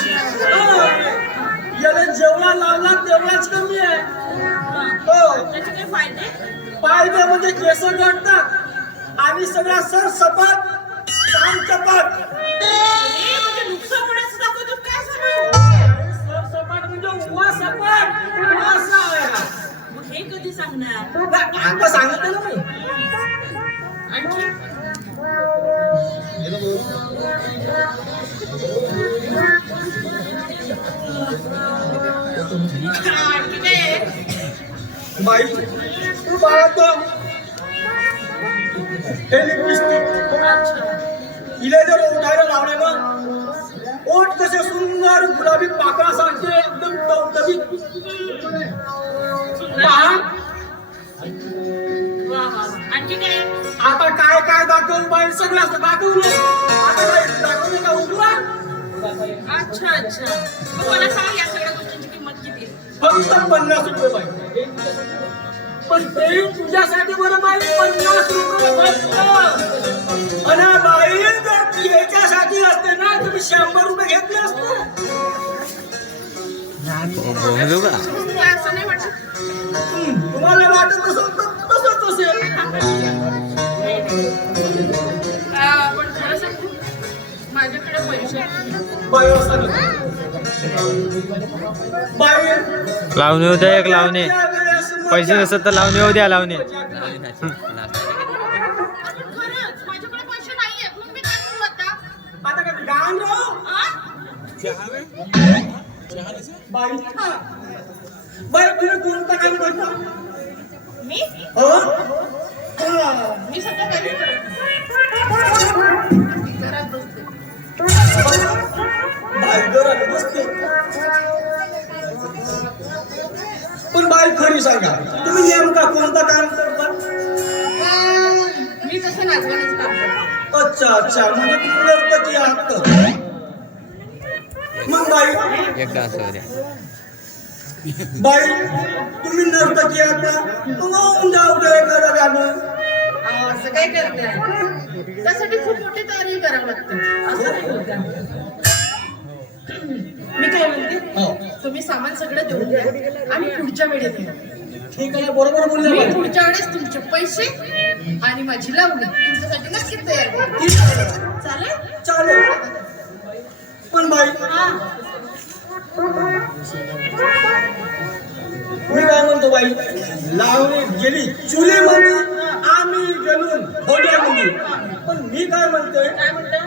हा. याला जेवढा लावला तेवढाच कमी आहे. हो फायदे? म्हणजे केस गळतात आणि सगळा सर सपाट काम चपाट म्हणजे सर सपाट म्हणजे उवा सपाट उवा असा. मग हे कधी सांगणार? आता सांगितलं ना मी आणखी? बाई तू बाळगतो हे लिपस्टिक जर ओठायला लावले ना ओठ कसे सुंदर गुलाबी पाकळासारखे एकदम टवटवीत. पहा. आता काय काय दाखवू बाई? सगळं असं दाखवलं आता काय दाखवलं का अच्छा अच्छा. मला सांग फक्त पन्नास रुपये बाई. पण ते तुझ्यासाठी बरं बाई पन्नास रुपये फक्त. आणि बाई जर असते ना तुम्ही शंभर रुपये घेतले असते. असं तुम्हाला वाटत तर तसंच असेल. आ, पण खरं सांगू? माझ्याकडे पैसे लावणी उद्या एक लावणी. पैसे नसत तर लावणी उद्या लावणी पण खरंच माझ्याकडे पैसे नाहीये म्हणून मी काय करू आता आता काय गाण राव? आ? बाई बाई तुम्ही कोणतं काम करता मी हा. मी सध्या घरात बसते. पण बाई खरी सांगा. तुम्ही नेमका कोणतं काम करता? मी तसं नाचगाण्याचं काम करते. अच्छा अच्छा. म्हणजे तुम्ही नर्तकी आहात. मग बाई एक डान्स बाई तुम्ही नर्तकी आहात मग होऊन जाऊ दे एखादं गाणं. असं काय करते त्यासाठी खूप मोठी तयारी करावी लागते. असं नाही होत आहे. मी काय म्हणते हो तुम्ही सामान सगळं देऊन द्या आणि पुढच्या येऊ ठीक आहे बरोबर बोलले मी पुढच्या वेळेस तुमचे पैसे आणि माझी लावणी तुमच्यासाठी नक्कीच तयार करेन. चालेल? चालेल. पण बाई हा. मी काय म्हणतो बाई लावणी गेली चुलीमध्ये आम्ही गेलून होड्यामध्ये पण मी काय म्हणतोय काय म्हणता?